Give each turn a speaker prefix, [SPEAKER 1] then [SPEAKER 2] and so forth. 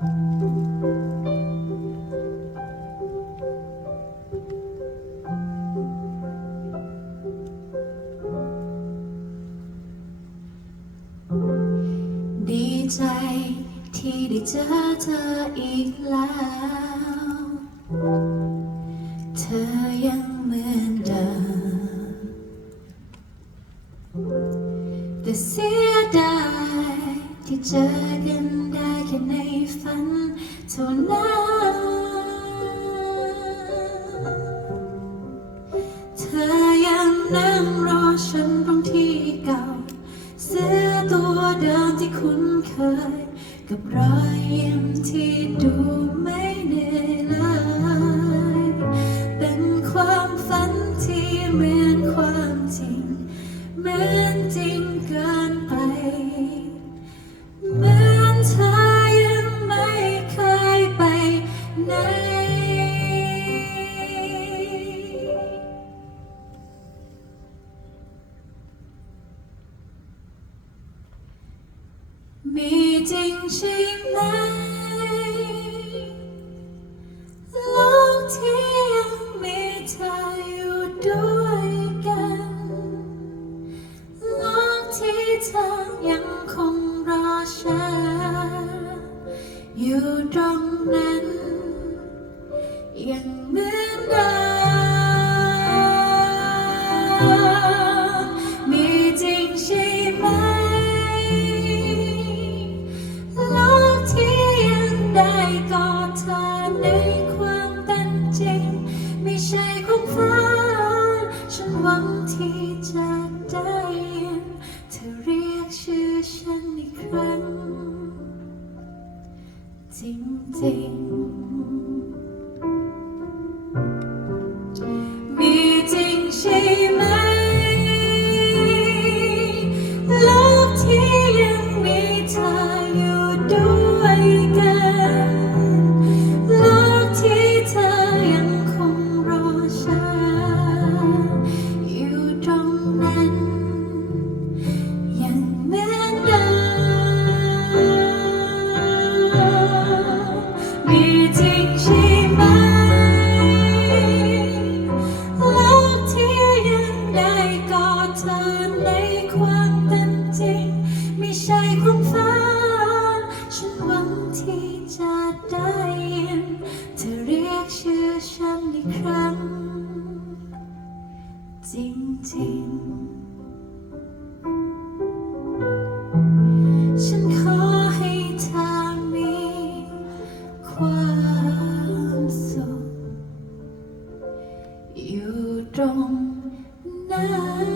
[SPEAKER 1] ดีใจที่ได้เจอเธออีกแล้ว เธอยังเหมือนเดิมแต่เสียดาย ที่เจอกันได้แค่ในฝันเท่านั้นเธอยังนั่งรอฉันตรงที่เก่า เสื้อตัวเดิมที่คุ้นเคย กับรอยยิ้มที่ดูไม่เหนื่อยเลยเป็นความฝันที่เหมือนความจริง เหมือนจริงเกินไป มีจริงใช่ไหมโลกที่ยังมีเธออยู่ด้วยกันโลกที่เธอยังคงรอฉันอยู่ตรงนั้น ยังเหมือนเดิม ได้กอดเธอในความเป็นจริง ไม่ใช่ของฟ้า ฉันหวังที่จะได้ยินเธอเรียกชื่อฉันอีกครั้ง จริงๆ จริงๆ ฉันขอให้เธอมีความสุขอยู่ตรงนั้น